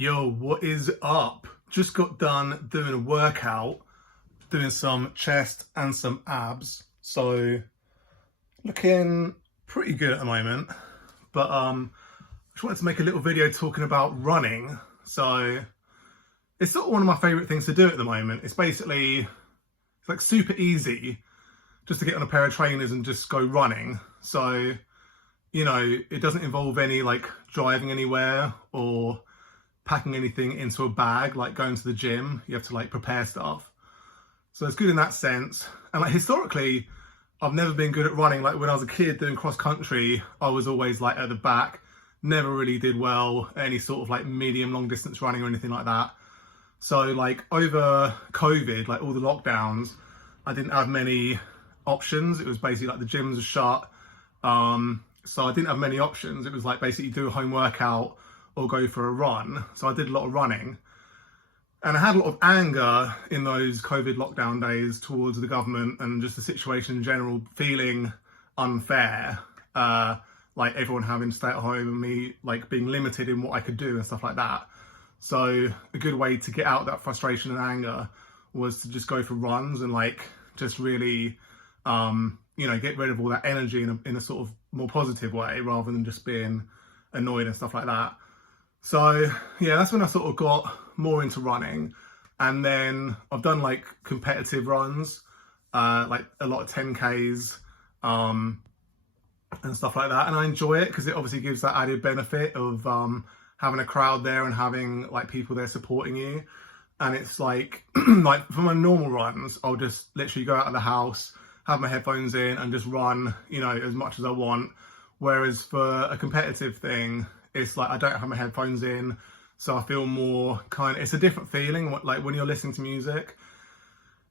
Yo, what is up? Just got done doing a workout, doing some chest and some abs. So looking pretty good at the moment. But I just wanted to make a little video talking about running. So it's sort of one of my favorite things to do at the moment. It's like super easy just to get on a pair of trainers and just go running. So, it doesn't involve any like driving anywhere or packing anything into a bag, like going to the gym. You have to like prepare stuff. So it's good in that sense. And like historically, I've never been good at running. Like when I was a kid doing cross country, I was always like at the back, never really did well at any sort of like medium long distance running or anything like that. So like over COVID, like all the lockdowns, I didn't have many options. It was basically like the gyms were shut. So I didn't have many options. It was like basically do a home workout or go for a run. So I did a lot of running. And I had a lot of anger in those COVID lockdown days towards the government and just the situation in general, feeling unfair. Like everyone having to stay at home and me like being limited in what I could do and stuff like that. So a good way to get out that frustration and anger was to just go for runs and like just really, get rid of all that energy in a sort of more positive way rather than just being annoyed and stuff like that. So yeah, that's when I sort of got more into running. And then I've done like competitive runs, like a lot of 10Ks, and stuff like that. And I enjoy it because it obviously gives that added benefit of having a crowd there and having like people there supporting you. And it's like, like for my normal runs, I'll just literally go out of the house, have my headphones in and just run, as much as I want. Whereas for a competitive thing, it's like I don't have my headphones in, so I feel more it's a different feeling. Like when you're listening to music,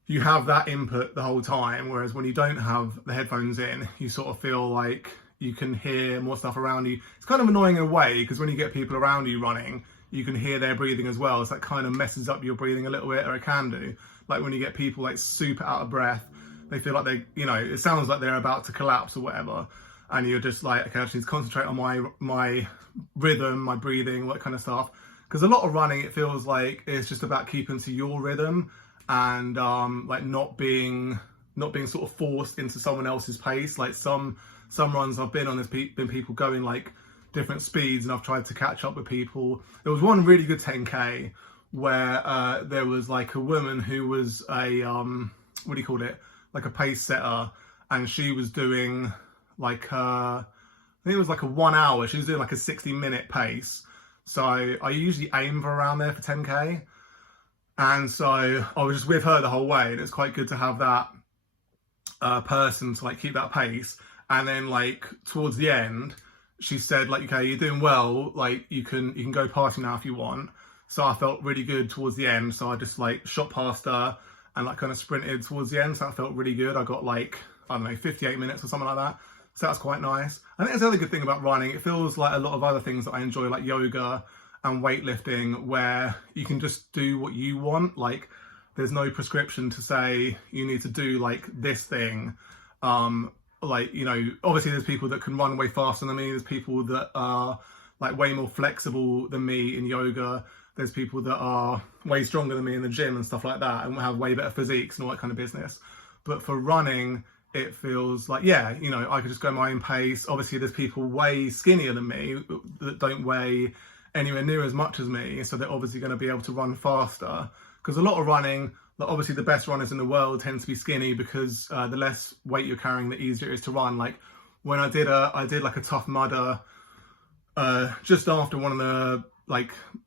you have that input the whole time, whereas when you don't have the headphones in, you sort of feel like you can hear more stuff around you. It's kind of annoying in a way, because when you get people around you running, you can hear their breathing as well. So that kind of messes up your breathing a little bit, or it can do. Like when you get people like super out of breath, they feel like it sounds like they're about to collapse or whatever. And you're just like, okay, I just need to concentrate on my rhythm, my breathing, all that kind of stuff. Because a lot of running, it feels like it's just about keeping to your rhythm and like not being sort of forced into someone else's pace. Like some runs I've been on, there's been people going like different speeds, and I've tried to catch up with people. There was one really good 10K where there was like a woman who was a like a pace setter, and she was doing like I think it was like a 1 hour. She was doing like a 60-minute pace. So I usually aim for around there for 10K. And so I was just with her the whole way, and it's quite good to have that person to like keep that pace. And then like towards the end, she said like, okay, you're doing well, like you can go party now if you want. So I felt really good towards the end. So I just like shot past her and like kind of sprinted towards the end. So that felt really good. I got like, I don't know, 58 minutes or something like that. So that's quite nice. I think that's the other good thing about running. It feels like a lot of other things that I enjoy, like yoga and weightlifting, where you can just do what you want. Like there's no prescription to say you need to do like this thing. Obviously there's people that can run way faster than me. There's people that are like way more flexible than me in yoga. There's people that are way stronger than me in the gym and stuff like that, and have way better physiques and all that kind of business. But for running, it feels like, I could just go my own pace. Obviously, there's people way skinnier than me that don't weigh anywhere near as much as me. So they're obviously going to be able to run faster. Because a lot of running, like obviously the best runners in the world tend to be skinny, because the less weight you're carrying, the easier it is to run. Like when I did like a Tough Mudder just after one of the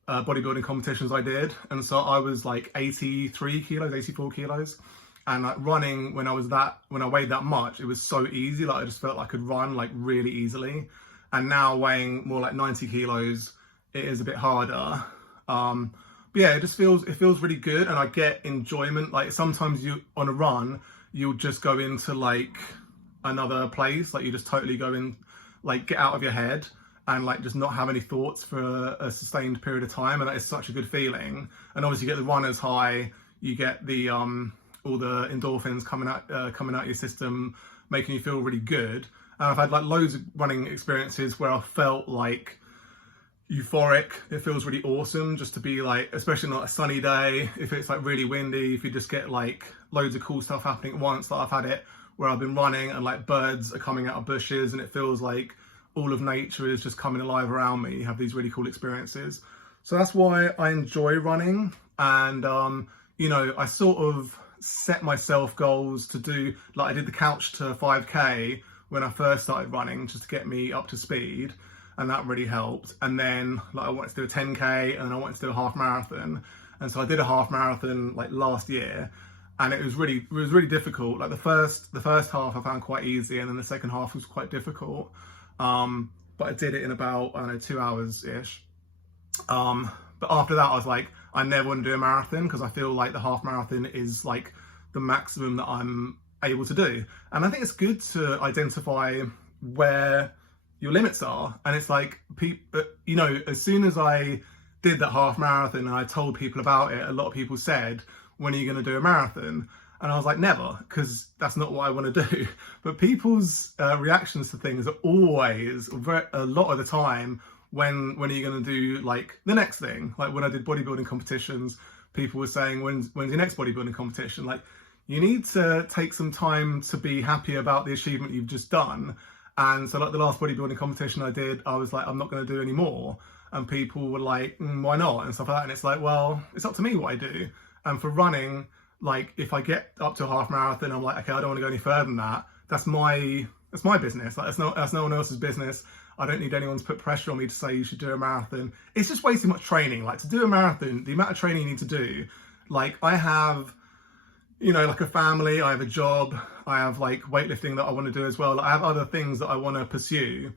bodybuilding competitions I did. And so I was like 83 kilos, 84 kilos. And like running, when I weighed that much, it was so easy. Like I just felt like I could run like really easily. And now weighing more like 90 kilos, it is a bit harder. But yeah, it feels really good, and I get enjoyment. Like sometimes on a run, you'll just go into like another place. Like you just totally go in, like get out of your head and like just not have any thoughts for a sustained period of time. And that is such a good feeling. And obviously you get the runner's high, you get the all the endorphins coming out your system, making you feel really good. And I've had like loads of running experiences where I felt like, euphoric. It feels really awesome just to be like, especially on a sunny day, if it's like really windy, if you just get like loads of cool stuff happening at once. Like I've had it where I've been running and like birds are coming out of bushes and it feels like all of nature is just coming alive around me. You have these really cool experiences. So that's why I enjoy running. And, you know, I sort of set myself goals to do, like I did the couch to 5K when I first started running just to get me up to speed. And that really helped. And then like I wanted to do a 10K and then I wanted to do a half marathon. And so I did a half marathon like last year and it was really difficult. Like the first half I found quite easy and then the second half was quite difficult. But I did it in about, I don't know, 2 hours ish. But after that I was like, I never want to do a marathon because I feel like the half marathon is like the maximum that I'm able to do. And I think it's good to identify where your limits are. And it's like, you know, as soon as I did that half marathon and I told people about it, a lot of people said, when are you going to do a marathon? And I was like, never, because that's not what I want to do. But people's reactions to things are always, a lot of the time, when are you going to do like the next thing? Like when I did bodybuilding competitions, people were saying, when's your next bodybuilding competition? Like you need to take some time to be happy about the achievement you've just done. And so like the last bodybuilding competition I did, I was like, I'm not going to do any more. And people were like, why not? And stuff like that. And it's like, well, it's up to me what I do. And for running, like if I get up to a half marathon, I'm like, okay, I don't want to go any further than that. That's my business. Like that's no one else's business. I don't need anyone to put pressure on me to say you should do a marathon. It's just way too much training. Like to do a marathon, the amount of training you need to do, like I have, you know, like a family, I have a job, I have like weightlifting that I want to do as well. Like, I have other things that I want to pursue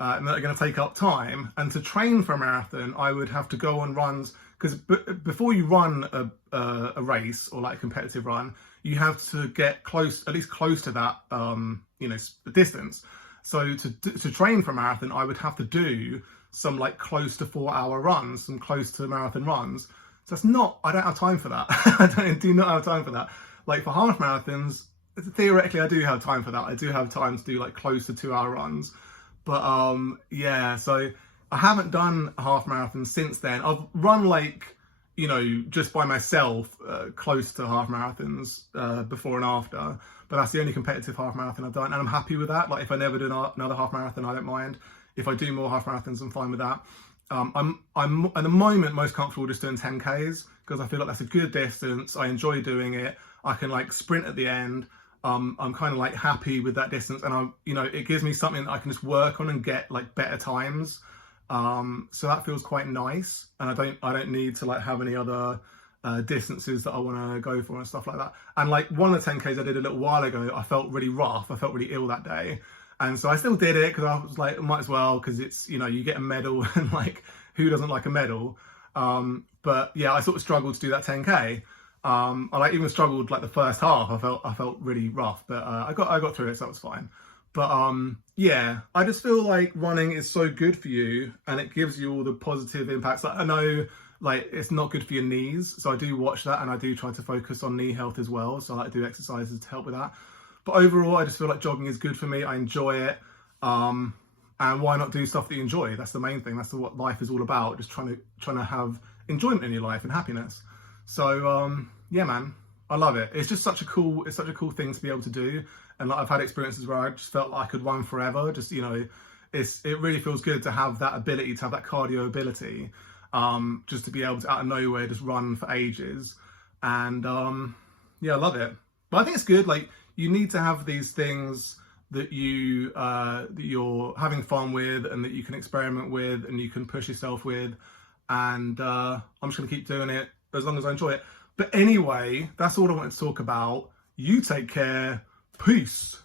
and that are going to take up time. And to train for a marathon, I would have to go on runs because before you run a race or like a competitive run, you have to get close, at least close to that, you know, distance. So to train for a marathon, I would have to do some like close to 4 hour runs, some close to marathon runs. So that's not, I don't have time for that. I do not have time for that. Like for half marathons, theoretically I do have time for that. I do have time to do like close to 2 hour runs. But yeah, so I haven't done a half marathon since then. I've run like, you know, just by myself, close to half marathons before and after. But that's the only competitive half marathon I've done. And I'm happy with that. Like if I never do another half marathon, I don't mind. If I do more half marathons, I'm fine with that. I'm at the moment most comfortable just doing 10Ks because I feel like that's a good distance. I enjoy doing it. I can like sprint at the end. I'm kind of like happy with that distance, and you know, it gives me something that I can just work on and get like better times. So that feels quite nice, and I don't need to like have any other distances that I want to go for and stuff like that. And like one of the 10Ks I did a little while ago, I felt really rough. I felt really ill that day. And so I still did it because I was like, might as well, because it's, you know, you get a medal and like, who doesn't like a medal? But yeah, I sort of struggled to do that 10K. I like even struggled like the first half. I felt really rough, but I got through it, so that was fine. But yeah, I just feel like running is so good for you and it gives you all the positive impacts. Like, I know like it's not good for your knees, so I do watch that and I do try to focus on knee health as well. So I like to do exercises to help with that. But overall, I just feel like jogging is good for me. I enjoy it. And why not do stuff that you enjoy? That's the main thing. That's what life is all about. Just trying to have enjoyment in your life and happiness. So yeah, man, I love it. It's just such a cool thing to be able to do. And like I've had experiences where I just felt like I could run forever. Just, you know, it really feels good to have that ability, to have that cardio ability, just to be able to out of nowhere just run for ages. And yeah, I love it. But I think it's good. Like, you need to have these things that you're having fun with and that you can experiment with and you can push yourself with. And I'm just gonna keep doing it as long as I enjoy it. But anyway, that's all I wanted to talk about. You take care. Peace.